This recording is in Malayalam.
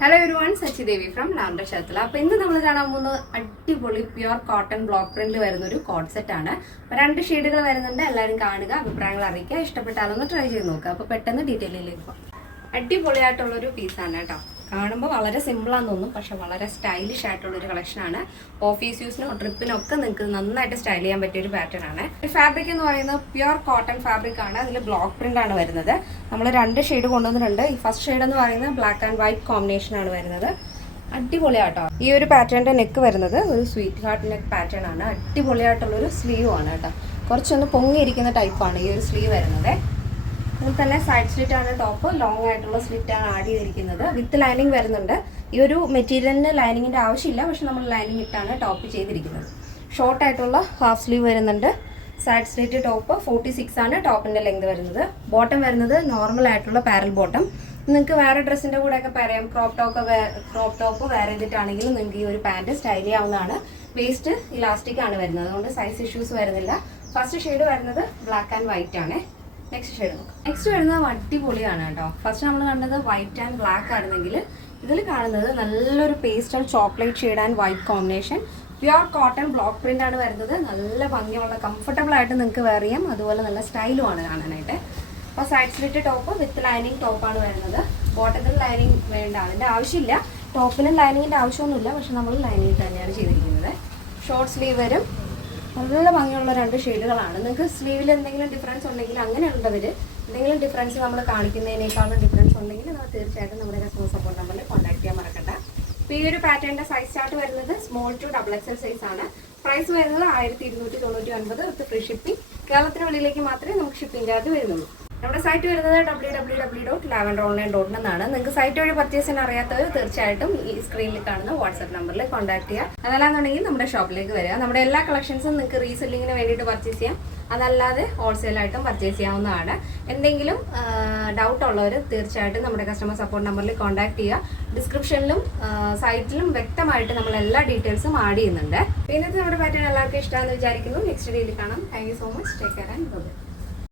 Hello everyone, Sachi Devi from Lambda ഷർത്തില. അപ്പോൾ ഇന്ന് നമ്മൾ കാണാൻ പോകുന്നത് അടിപൊളി പ്യുവർ കോട്ടൺ ബ്ലോക്ക് പ്രിന്റ് വരുന്ന ഒരു കോട്ട് സെറ്റ് ആണ്. അപ്പോൾ 2 ഷെയ്ഡുകൾ വരുന്നുണ്ട്. എല്ലാവരും കാണുക, അഭിപ്രായങ്ങൾ അറിയിക്കുക, ഇഷ്ടപ്പെട്ടാലൊന്ന് ട്രൈ ചെയ്ത് നോക്കുക. അപ്പോൾ പെട്ടെന്ന് ഡീറ്റെയിലേക്ക് പോകാം. അടിപൊളിയായിട്ടുള്ളൊരു പീസാണ് കേട്ടോ. കാണുമ്പോൾ വളരെ സിമ്പിളാന്ന് തോന്നും, പക്ഷെ വളരെ സ്റ്റൈലിഷ് ആയിട്ടുള്ളൊരു കളക്ഷനാണ്. ഓഫീസ് യൂസിനോ ട്രിപ്പിനൊക്കെ നിങ്ങൾക്ക് നന്നായിട്ട് സ്റ്റൈൽ ചെയ്യാൻ പറ്റിയ ഒരു പാറ്റേൺ ആണ്. ഫാബ്രിക് എന്ന് പറയുന്നത് പ്യുവർ കോട്ടൺ ഫാബ്രിക് ആണ്. അതിൽ ബ്ലോക്ക് പ്രിന്റ് ആണ് വരുന്നത്. നമ്മൾ 2 ഷെയ്ഡ് കൊണ്ടുവന്നിട്ടുണ്ട്. ഈ ഫസ്റ്റ് ഷെയ്ഡ് എന്ന് പറയുന്നത് ബ്ലാക്ക് ആൻഡ് വൈറ്റ് കോമ്പിനേഷൻ ആണ് വരുന്നത്. അടിപൊളിയാട്ടോ. ഈ ഒരു പാറ്റേണിന്റെ നെക്ക് വരുന്നത് ഒരു സ്വീറ്റ് ഹാർട്ട് നെക്ക് പാറ്റേൺ ആണ്. അടിപൊളിയായിട്ടുള്ളൊരു സ്ലീവ് ആണ് കേട്ടോ. കുറച്ചൊന്ന് പൊങ്ങിയിരിക്കുന്ന ടൈപ്പാണ് ഈ ഒരു സ്ലീവ് വരുന്നത്. അതിൽ തന്നെ സൈഡ് സ്ലിറ്റ് ആണ് ടോപ്പ്. ലോങ് ആയിട്ടുള്ള സ്ലിറ്റ് ആണ് ആഡ് ചെയ്തിരിക്കുന്നത്. വിത്ത് ലൈനിങ് വരുന്നുണ്ട്. ഈ ഒരു മെറ്റീരിയലിന് ലൈനിങ്ങിന്റെ ആവശ്യമില്ല, പക്ഷെ നമ്മൾ ലൈനിങ് ഇട്ടാണ് ടോപ്പ് ചെയ്തിരിക്കുന്നത്. ഷോർട്ട് ആയിട്ടുള്ള ഹാഫ് സ്ലീവ് വരുന്നുണ്ട്. സൈഡ് സ്ലിറ്റ് ടോപ്പ് 46 ആണ് ടോപ്പിന്റെ ലെങ്ത് വരുന്നത്. ബോട്ടം വരുന്നത് നോർമൽ ആയിട്ടുള്ള പാരൽ ബോട്ടം. നിങ്ങൾക്ക് വേറെ ഡ്രസ്സിന്റെ കൂടെ ഒക്കെ പറയാം. ക്രോപ്പ് ടോപ്പ് വേറെ ചെയ്തിട്ടാണെങ്കിലും നിങ്ങൾക്ക് ഈ ഒരു പാൻറ് സ്റ്റൈൽ ചെയ്യാവുന്നതാണ്. വേസ്റ്റ് ഇലാസ്റ്റിക് ആണ് വരുന്നത്, അതുകൊണ്ട് സൈസ് ഇഷ്യൂസ് വരുന്നില്ല. ഫസ്റ്റ് ഷെയ്ഡ് വരുന്നത് ബ്ലാക്ക് ആൻഡ് വൈറ്റ് ആണ്. നെക്സ്റ്റ് ഷെയ്ഡ് നോക്കാം. നെക്സ്റ്റ് വരുന്നത് അടിപൊളിയാണ് കേട്ടോ. ഫസ്റ്റ് നമ്മൾ കണ്ടത് വൈറ്റ് ആൻഡ് ബ്ലാക്ക് ആയിരുന്നെങ്കിൽ ഇതിൽ കാണുന്നത് നല്ലൊരു pastel chocolate shade and white combination. Pure cotton block print ആണ് വരുന്നത്. നല്ല ഭംഗിയുള്ള കംഫർട്ടബിൾ ആയിട്ട് നിങ്ങൾക്ക് വെയർ ചെയ്യാം. അതുപോലെ നല്ല സ്റ്റൈലുമാണ് കാണാനായിട്ട്. അപ്പോൾ side slit top with lining ടോപ്പാണ് വരുന്നത്. ബോട്ടത്തിൽ ലൈനിങ് വേണ്ട, അതിൻ്റെ ആവശ്യമില്ല. ടോപ്പിലും ലൈനിങ്ങിൻ്റെ ആവശ്യമൊന്നുമില്ല, പക്ഷെ നമ്മൾ ലൈനിങ് തന്നെയാണ് ചെയ്തിരിക്കുന്നത്. ഷോർട്ട് സ്ലീവ് വരും. നല്ല ഭംഗിയുള്ള 2 ഷെയ്ഡുകളാണ്. നിങ്ങൾക്ക് സ്ലീവിൽ എന്തെങ്കിലും ഡിഫറൻസ് ഉണ്ടെങ്കിൽ അങ്ങനെ ഉണ്ടവർ എന്തെങ്കിലും ഡിഫറൻസ് നമ്മൾ കാണിക്കുന്നതിനേക്കാളും ഡിഫറൻസ് ഉണ്ടെങ്കിൽ നമ്മൾ തീർച്ചയായിട്ടും നമ്മുടെ കസ്റ്റമർ സപ്പോർട്ട് നമ്പറിൽ കോൺടാക്ട് ചെയ്യാൻ മറക്കണ്ട. അപ്പോൾ ഈ ഒരു പാറ്റേണിൻ്റെ സൈസ് ചാർട്ട് വരുന്നത് സ്മോൾ ടു XXL സൈസ് ആണ്. പ്രൈസ് വരുന്നത് 1299 വിത്ത് ഫ്രീ ഷിപ്പിംഗ്. കേരളത്തിന് വെളിയിലേക്ക് മാത്രമേ നമുക്ക് ഷിപ്പിംഗ് ചാർജ് വരുന്നുള്ളൂ. നമ്മുടെ സൈറ്റ് വരുന്നത് www.lavenderonline.in എന്നാണ്. നിങ്ങൾക്ക് സൈറ്റ് വഴി പർച്ചേസ് ചെയ്യാൻ അറിയാത്തവർ തീർച്ചയായിട്ടും ഈ സ്ക്രീനിൽ കാണുന്ന വാട്സ്ആപ്പ് നമ്പറിൽ കോൺടാക്ട് ചെയ്യുക. അതല്ലാന്നുണ്ടെങ്കിൽ നമ്മുടെ ഷോപ്പിലേക്ക് വരിക. നമ്മുടെ എല്ലാ കളക്ഷൻസും നിങ്ങൾക്ക് റീസെല്ലിങ്ങിന് വേണ്ടിയിട്ട് പർച്ചേസ് ചെയ്യാം. അതല്ലാതെ ഹോൾസെയിലായിട്ടും പർച്ചേസ് ചെയ്യാവുന്നതാണ്. എന്തെങ്കിലും ഡൗട്ട് ഉള്ളവർ തീർച്ചയായിട്ടും നമ്മുടെ കസ്റ്റമർ സപ്പോർട്ട് നമ്പറിൽ കോൺടാക്ട് ചെയ്യുക. ഡിസ്ക്രിപ്ഷനിലും സൈറ്റിലും വ്യക്തമായിട്ട് നമ്മൾ എല്ലാ ഡീറ്റെയിൽസും ആഡ് ചെയ്യുന്നുണ്ട്. ഇന്നത്തെ നമ്മുടെ പാറ്റേൺ എല്ലാവർക്കും ഇഷ്ടമാണെന്ന് വിചാരിക്കുന്നു. നെക്സ്റ്റ് ഡേയിൽ കാണാം. Thank you so much. Take care and by.